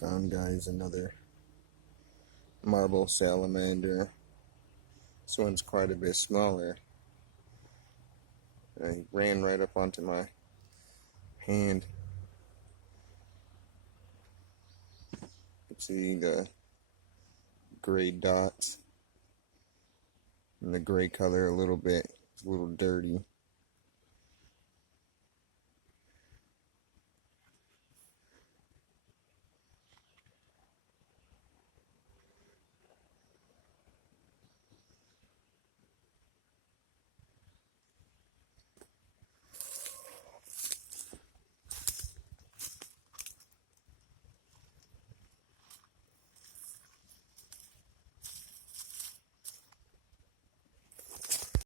found, guys, another marble salamander. This one's quite a bit smaller. He ran right up onto my hand. You can see the gray dots and the gray color a little bit. It's a little dirty.